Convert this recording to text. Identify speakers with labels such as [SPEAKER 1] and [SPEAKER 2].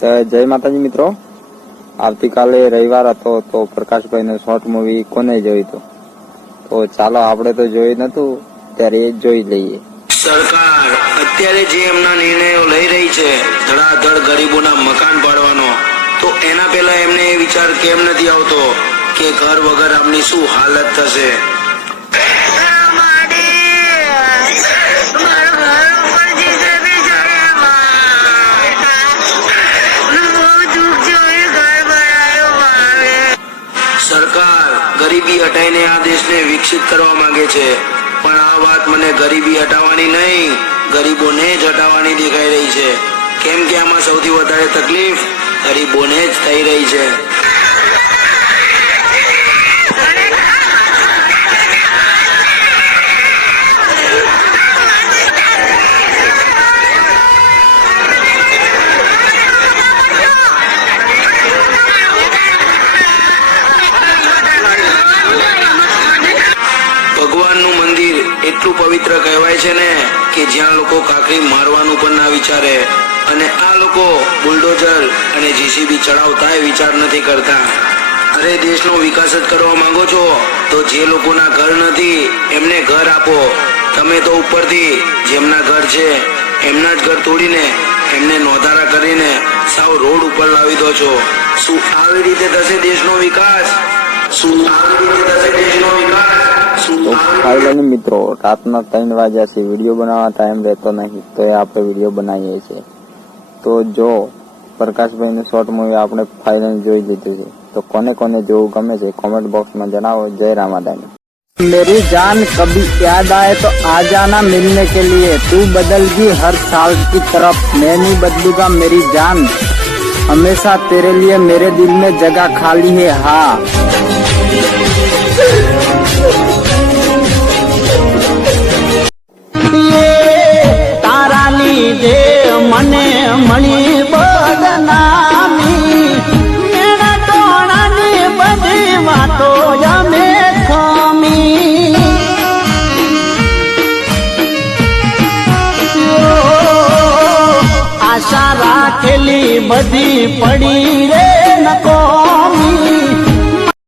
[SPEAKER 1] જય માતાજી મિત્રો. આવતીકાલે રવિવાર હતો તો પ્રકાશભાઈ નું શોર્ટ મૂવી કોને હતું તો? ચાલો આપણે તો જોયું નતું, ત્યારે એ જોઈ લઈએ.
[SPEAKER 2] સરકાર, અત્યારે જે એમના નિર્ણયો લઈ રહી છે, ધડાધડ ગરીબોના મકાન પાડવાનો, તો એના પહેલા એમને એ વિચાર કેમ નથી આવતો કે ઘર વગર આમની શું હાલત થશે? ગરીબી હટાઈને આ દેશને વિકસિત કરવા માંગે છે. પણ આ વાત મને ગરીબી હટાવવાની નહીં, ગરીબોને જ હટાવવાની દેખાઈ રહી છે. કેમ કે આમાં સૌથી વધારે તકલીફ ગરીબોને જ થઈ રહી છે. ભગવાનનું મંદિર એટલું પવિત્ર કહેવાય છે ને કે જ્યાં લોકો કાકરી મારવાનું પણ ના વિચારે. અને આ લોકો બુલડોઝર અને જીસીબી ચડાવતાય વિચાર નથી કરતા. અરે, દેશનો વિકાસ જ કરવા માંગો છો, તો જે લોકોના ઘર નથી, એમને ઘર આપો. તમે તો ઉપરથી જેમના ઘર છે, એમના જ ઘર તોડીને, એમને નોંધારા કરીને સાવ રોડ ઉપર લાવી દો છો. શું આવી રીતે થશે દેશનો વિકાસ? શું આવી રીતે થશે દેશનો વિકાસ?
[SPEAKER 1] તો
[SPEAKER 2] આવી
[SPEAKER 1] ફાઇનલી મિત્રો રાતના ત્રણ વાગ્યા છે વિડીયો બનાવવા ટાઈમ રહેતો નહીં તો એ આપણે વિડીયો બનાવીએ છીએ તો જો પ્રકાશભાઈ નું શોર્ટ મૂવી આપણે ફાઇનલી જોઈ લીધું છે તો કોને કોને જોવું ગમે છે કોમેન્ટ બોક્સમાં જણાવો જય રામાદાની मेरी जान कभी याद आए तो आ जाना मिलने के लिए तू बदलगी हर साल की तरफ मैं नहीं बदलूंगा मेरी जान हमेशा तेरे लिए मेरे दिल में जगह खाली है हाँ
[SPEAKER 3] બધી પડી રે નકો.